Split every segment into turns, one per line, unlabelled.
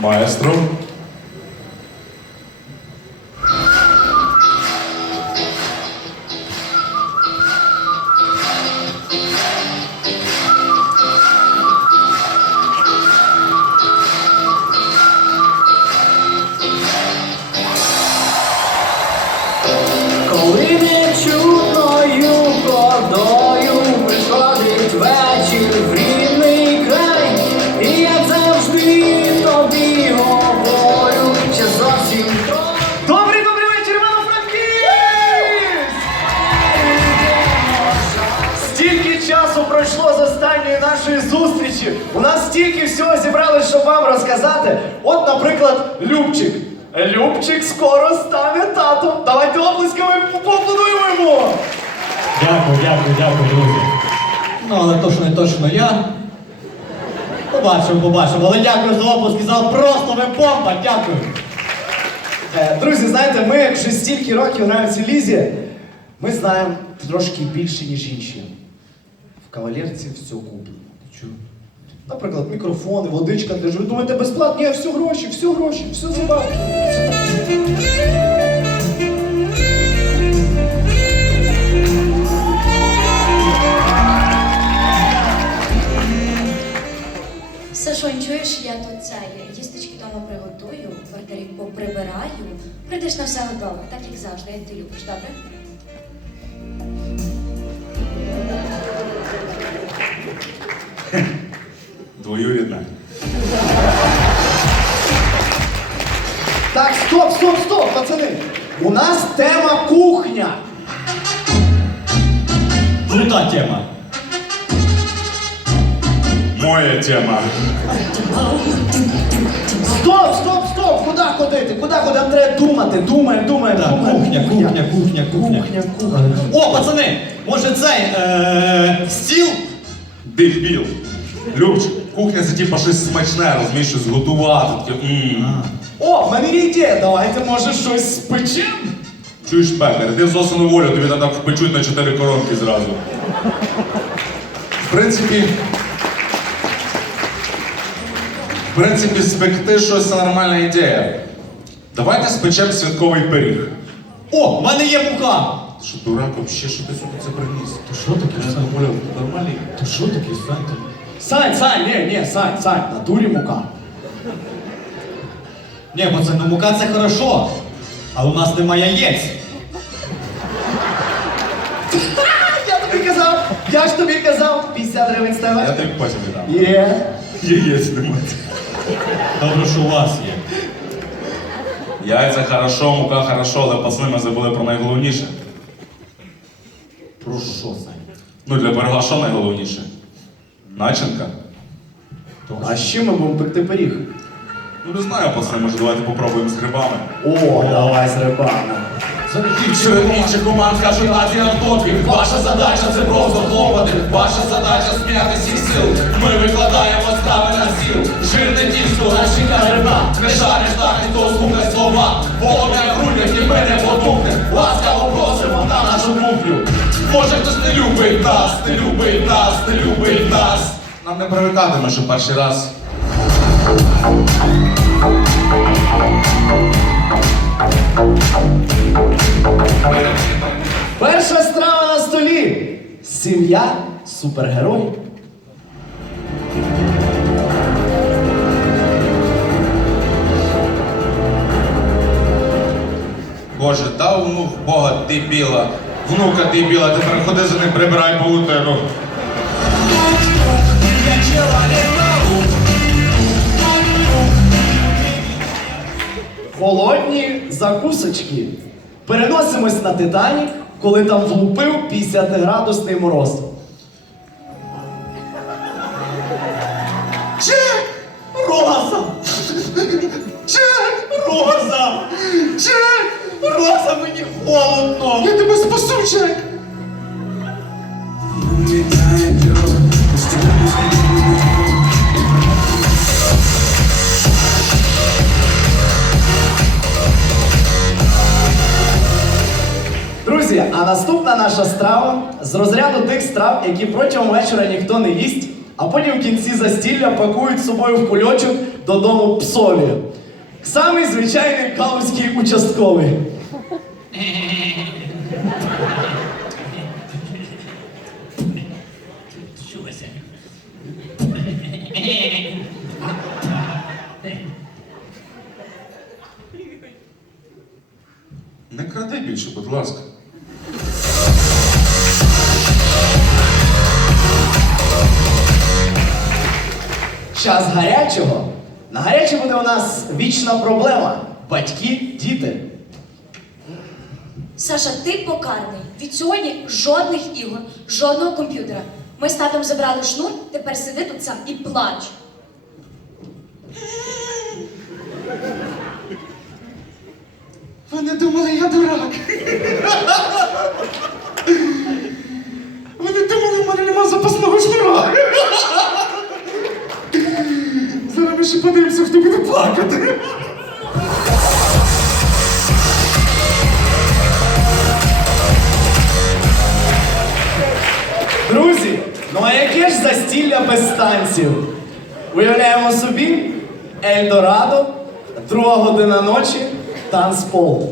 Маестро.
Стільки всього зібрали, щоб вам розказати. От, наприклад, Любчик. Любчик скоро стане татом. Давайте оплесками поаплодуємо йому.
Дякую, дякую, дякую, друзі. Ну, але то, що не точно я. Побачимо, побачимо. Але дякую за оплески, зал просто ви бомба, дякую.
Е, Друзі, знаєте, ми вже стільки років граємо в цій лізі, ми знаємо трошки більше, ніж інші. В кавалерці все куплено. Чу? Наприклад, мікрофони, водичка для Ви думаєте, безплатно? Ні, все гроші, все гроші, все забавки.
Сашонь, чуєш, я тут це їсточки дома приготую, квартирі поприбираю. Прийдеш на все готове, так як завжди, як ти любиш, добре?
Двоюрідна.
Так, стоп, стоп, стоп, пацани. У нас тема кухня.
Крута тема.
Моя тема.
Стоп, стоп, стоп! Куди ходити? Куди ходити? Нам треба думати, думаємо, думаємо,
Так,
думаємо.
кухня, кухня, кухня, кухня.
Кухня, кухня.
О, пацани, може цей е, стіл?
Дебіл. Любчик, кухня це типа щось смачне, розумієш, щось готувати. Таке, м.
О, в мене є ідея, давайте, може, щось спечемо?
Чуєш, Пекар, іди в зосину волю, тобі там впечуть на чотири коронки зразу. В принципі. В принципі, спекти щось це нормальна ідея. Давайте спечемо святковий пиріг.
О, в мене є мука.
Ти Що дурак, вообще, що ти сюди це приніс?
То що таке,
нормальний?
То що таке, Сань?
Сань, Сань, ні, ні, Сань, Сань, натурі мука.
Ні, пацани, ну мука це хорошо. Але у нас немає яєць.
Я тобі казав, я ж тобі казав, 50 гривень
Я
ставиш.
тобі потім віддам.
Є.
Яєць немає.
Добре, що у вас є.
Яйця хорошо, мука хорошо, але пацани ми забули про найголовніше.
Про що, Сань?
Ну, для пирога що найголовніше? Начинка.
А з чим ми будемо пекти пиріг?
Ну не знаю, пацани, може давайте попробуємо з грибами.
О, давай з рибами.
Серед інших команд кажуть нація топів. Ваша задача це просто хлопати. Ваша задача сміяти всіх сил. Ми викладаємо страви на стіл. Жирне тісто, начинка гриба. Не шариш так, ніхто слухай слова. Полум'я Може хтось не любить нас, не любить нас, не любить нас. Нам не привикатиме, що перший раз.
Перша страва на столі. Сім'я супергерой.
Боже, дав внук Бога дебіла. Внука дебіла, тепер ходи за ним, прибирай паутину.
Холодні закусочки. Переносимось на Титанік, коли там влупив 50-градусний мороз.
Чек! Роза! Чек! Роза! Чек! Роза, мені холодно!
Я тебе Чек! Друзі, а наступна наша страва з розряду тих страв, які протягом вечора ніхто не їсть, а потім в кінці застілля пакують собою в кульочок додому псові. Самий звичайний калузький участковий. Час гарячого. На гаряче буде у нас вічна проблема. Батьки, діти.
Саша, ти покараний. Від сьогодні жодних ігор, жодного комп'ютера. Ми з татом забрали шнур, тепер сиди тут сам і плач.
Вони думали, я дурак. Вони думали, в мене нема запасного шнура. Ще подивимося, хто буде плакати. Друзі, ну а яке ж застілля без танців? Уявляємо собі Ельдорадо, друга година ночі, танцпол.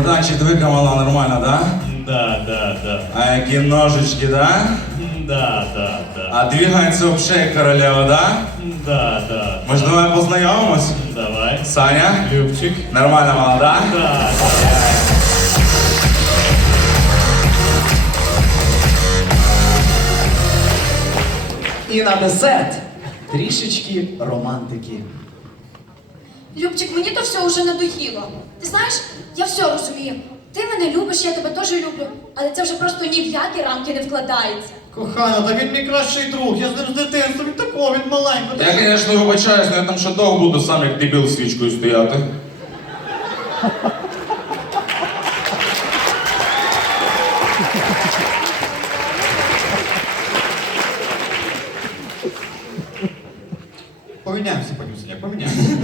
Братанчик, двигка мала нормально, да?
Да, да, да.
А які ножички, да?
Да, да, да.
А двигається вообще королева, да?
Да, да.
Може, давай познайомимось?
Давай.
Саня?
Любчик.
Нормально мала, да?
Да,
І на десерт трішечки романтики.
Любчик, мені то все вже надоїло. Ти знаєш, я все розумію. Ти мене любиш, я тебе теж люблю, але це вже просто ні в які рамки не вкладається.
Кохана, та він мій кращий друг. Я з ним з дитинства, він такого, він маленький.
Я, звісно, вибачаюсь, але я там ще довго буду сам як дебіл свічкою стояти.
Поміняємося, Панюсеня, поміняємося.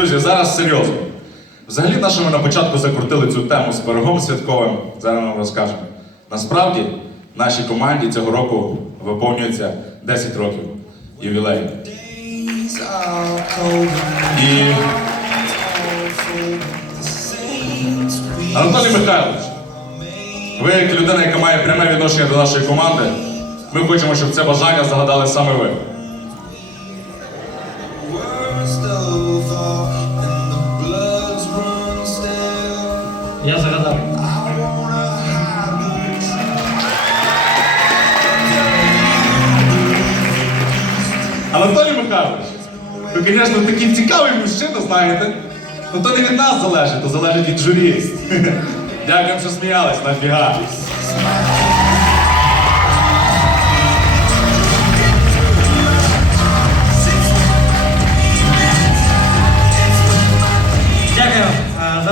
Друзі, зараз серйозно. Взагалі, на ми на початку закрутили цю тему з пирогом святковим, зараз вам розкажемо. Насправді, нашій команді цього року виповнюється 10 років ювілей. І Анатолій Михайлович, ви як людина, яка має пряме відношення до нашої команди, ми хочемо, щоб це бажання загадали саме ви. Звісно, такий цікавий мужчина, знаєте. Ну то не від нас залежить, то залежить від журі. Дякую, що сміялись, нафіга.